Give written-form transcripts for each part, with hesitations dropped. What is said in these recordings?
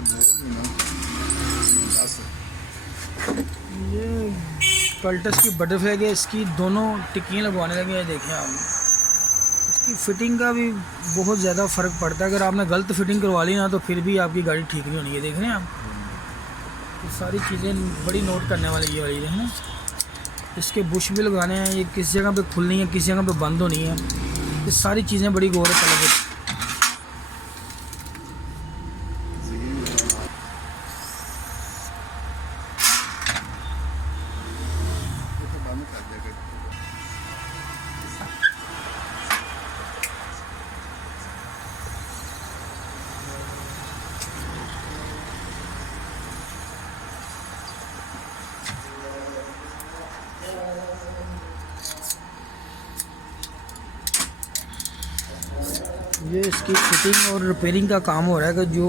ये पल्टस की बटरफ्लाई है, इसकी दोनों टिक्कियाँ लगवाने लगे हैं। देखें आप, इसकी फ़िटिंग का भी बहुत ज़्यादा फ़र्क पड़ता है। अगर आपने गलत फिटिंग करवा ली ना तो फिर भी आपकी गाड़ी ठीक नहीं होनी है। देख रहे हैं आप, ये सारी चीज़ें बड़ी नोट करने वाली ये वाली है ना। इसके बुश भी लगाने हैं, ये किस जगह पे खुलनी है, किस जगह पे बंद होनी है, ये सारी चीज़ें बड़ी गौर तलब है। ये इसकी फिटिंग और रिपेयरिंग का काम हो रहा है कि जो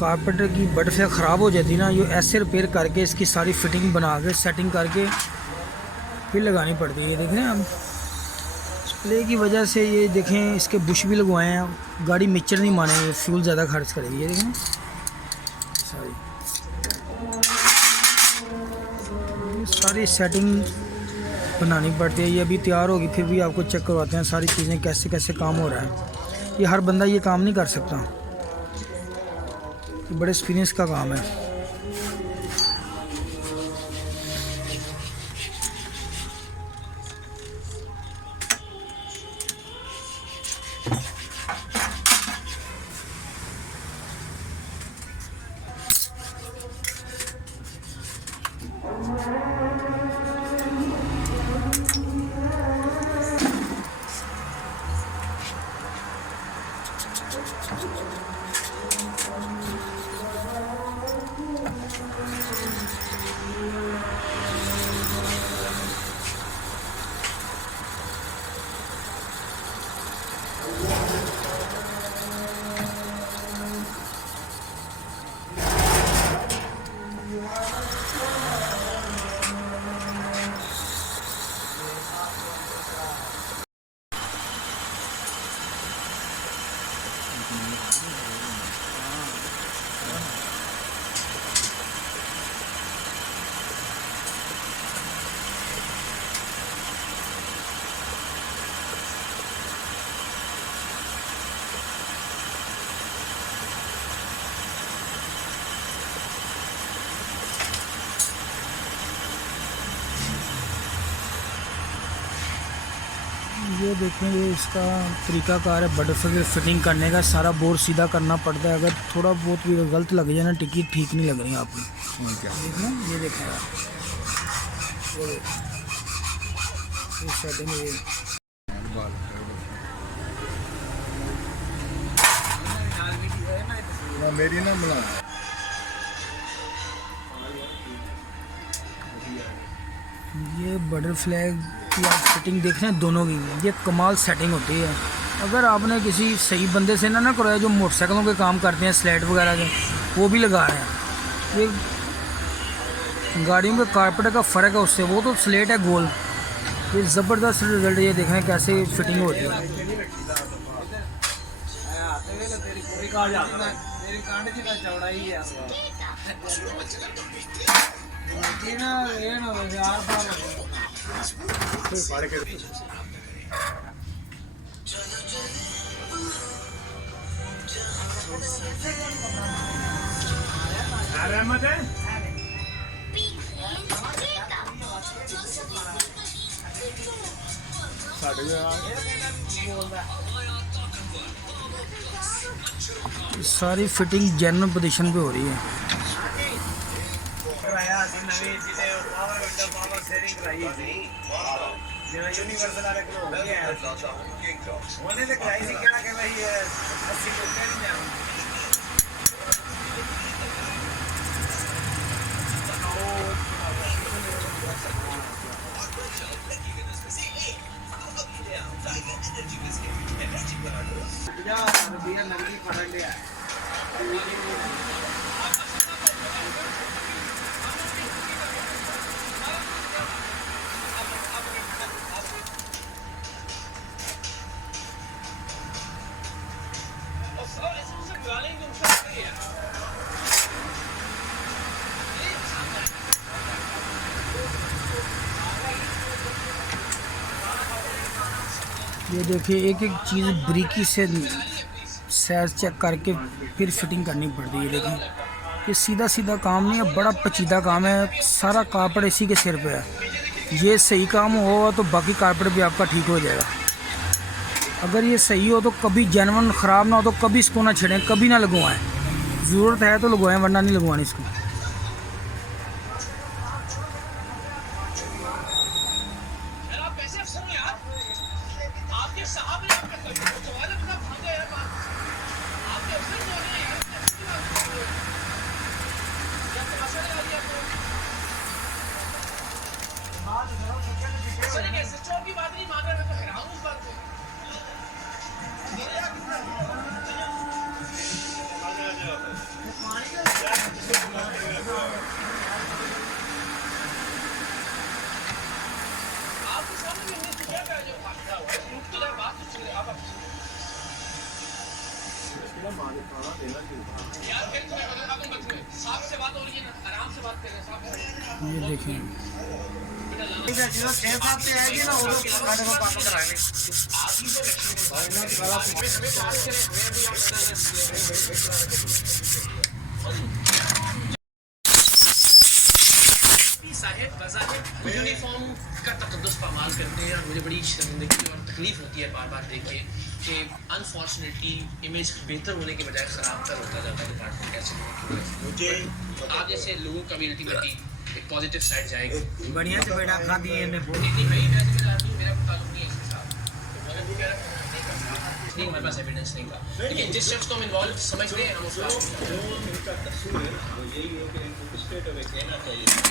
कारपेंटर की बटरफ्लाई ख़राब हो जाती है ना, ये ऐसे रिपेयर करके इसकी सारी फिटिंग बना के सेटिंग करके फिर लगानी पड़ती है। ये देखें हम, स्प्ले की वजह से ये देखें इसके बुश भी लगवाए हैं, गाड़ी मिक्सचर नहीं मानेगी, फ्यूल ज़्यादा खर्च करेगी। ये देखें सारी सेटिंग बनानी पड़ती है। ये अभी तैयार होगी, फिर भी आपको चेक करवाते हैं सारी चीज़ें कैसे कैसे काम हो रहा है। ये हर बंदा ये काम नहीं कर सकता, ये बड़े एक्सपीरियंस का काम है। ये देखेंगे इसका तरीकाकार है बटरफ्लाई फिटिंग करने का। सारा बोर्ड सीधा करना पड़ता है, अगर थोड़ा बहुत भी गलत लग जाए ना टिक्की ठीक नहीं लग रही है आपको। देखना, ये देखें ये सेटिंग ये मेरी ना मिला ये बटरफ्लाई की आप फिटिंग देख रहे हैं दोनों की, ये कमाल सेटिंग होती है। अगर आपने किसी सही बंदे से ना कराया जो मोटरसाइकिलों के काम करते हैं, स्लेट वगैरह के, वो भी लगा रहे हैं। ये गाड़ियों के कारपेट का फ़र्क है उससे, वो तो स्लेट है गोल। ये ज़बरदस्त रिजल्ट, ये देख रहे हैं कैसे फिटिंग होती है। सारी फिटिंग जेन्युइन पोजीशन पे हो रही है। ये देखिए एक एक चीज़ बारीकी से साइज चेक करके फिर फिटिंग करनी पड़ती है। देखिए ये सीधा सीधा काम नहीं है, बड़ा पेचीदा काम है। सारा कारपेट इसी के सिर पे है। ये सही काम होगा तो बाकी कारपेट भी आपका ठीक हो जाएगा। अगर ये सही हो तो कभी जेन्युइन ख़राब ना हो तो कभी इसको ना छेड़ें, कभी ना लगवाएं। ज़रूरत है तो लगवाएं, वरना नहीं लगवानी इसको। ये देखें यूनिफॉर्म का तकद्दुस पामाल करते हैं और मुझे बड़ी शर्मिंदगी और तकलीफ होती है बार बार देख के कि अनफॉर्चुनेटली इमेज बेहतर होने के बजाय ख़राब तर होता जाता है डिपार्टमेंट। कैसे मुझे आप जैसे लोगों का भी अल्टीमेटली एक पॉजिटिव साइड जाएगी। बढ़िया से बेटा खा दिए मेरा ताल्लुक नहीं है इसके साथ, नहीं हमारे पास एविडेंस नहीं था, लेकिन जिस शख्स को हम इन्वॉल्व समझ रहे हैं हम उसका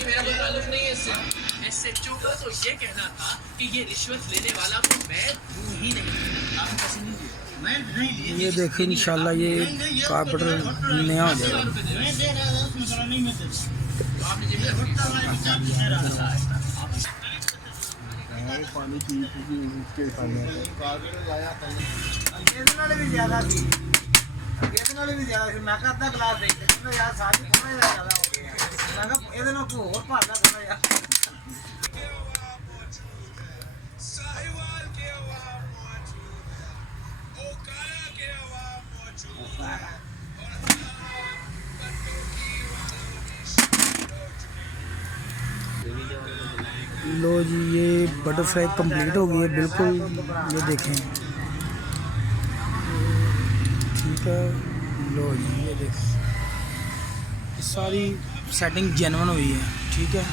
मेरा कोई ताल्लुक नहीं है इससे। SHO का तो ये कहना था कि ये रिश्वत लेने वाला तो मैं दूँ ही नहीं। आप कैसे नहीं दिए? मैं नहीं दिए। ये देखिए इंशाल्लाह ये कारपेट नया हो जाएगा। आपने जिम्मे पानी की भी ज़्यादा थी, भी ज़्यादा थी। मैं अद्धा गिलास दे यार सारी थोड़ा ज़्यादा हो गया। मैं ये होर भाला थोड़ा यार। लो जी ये बटरफ्लाई कंप्लीट हो गई है बिल्कुल। ये देखें ठीक है। लो जी ये देखें सारी सेटिंग जेन्युइन हुई है। ठीक है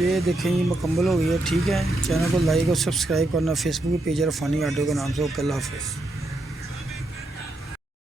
ये देखें ये मुकम्मल हो गई है। ठीक है चैनल को लाइक और सब्सक्राइब करना। फेसबुक पेज है फ़नी ऑडियो के नाम से। ओके अल्लाह हाफ़िज़।